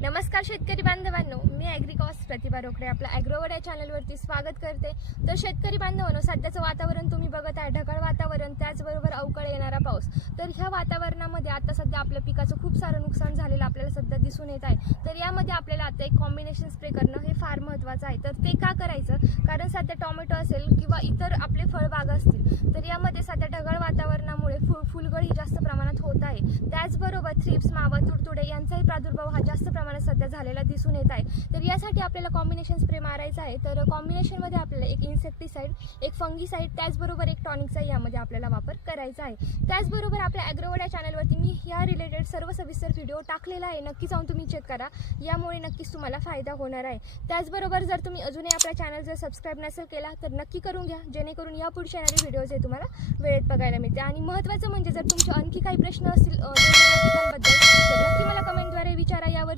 नमस्कार शेतकरी बांधवांनो, मी ॲग्रिकॉस्ट प्रतिभा रोकडे आपला ॲग्रोवर्ड या चॅनलवरती स्वागत करते। तर शेतकरी बांधवांनो, सध्याचं वातावरण तुम्ही बघत आहे, ढगाळ वातावरण, त्याचबरोबर अवकाळी येणारा पाऊस। तर ह्या वातावरणामध्ये आता सध्या आपल्या पिकाचं खूप सारं नुकसान झालेलं आपल्याला सध्या दिसून येत आहे। तर यामध्ये आपल्याला आता एक कॉम्बिनेशन स्प्रे करणं हे फार महत्त्वाचं आहे। तर ते का करायचं, कारण सध्या टोमॅटो असेल किंवा इतर आपले फळबाग असतील, तर यामध्ये सध्या ढगाळ वातावरणामुळे फुलगळ ही जास्त प्रमाणात होत आहे। त्याचबरोबर थ्रिप्स, मावा, तुडतुडे यांचाही प्रादुर्भाव हा जास्त प्रमाणात सध्या झालेला दिसून येत आहे। तर यासाठी आपल्याला कॉम्बिनेशन स्प्रे मारायचा आहे। तर कॉम्बिनेशनमध्ये आपल्याला एक इन्सेक्टिसाइड, एक फंगीसाइड, त्याचबरोबर एक टॉनिकचा यामध्ये आपल्याला वापर करायचा आहे। त्याचबरोबर आपल्या ॲग्रोवर्ड या चॅनलवरती मी ह्या रिलेटेड सर्व सविस्तर व्हिडिओ टाकलेला आहे, नक्की जाऊन तुम्ही चेक करा, यामुळे नक्कीच तुम्हाला फायदा होणार आहे। त्याचबरोबर जर तुम्ही अजूनही आपल्या चॅनल जर सबस्क्राईब नसेल केला तर नक्की करून घ्या, जेणेकरून यापुढचे येणारे व्हिडिओज हे तुम्हाला वेळेत बघायला मिळते। आणि महत्त्वाचं म्हणजे जर तुमचे आणखी काही प्रश्न असतील पिकांबद्दल तर नक्की मला कमेंटद्वारे विचारा। यावर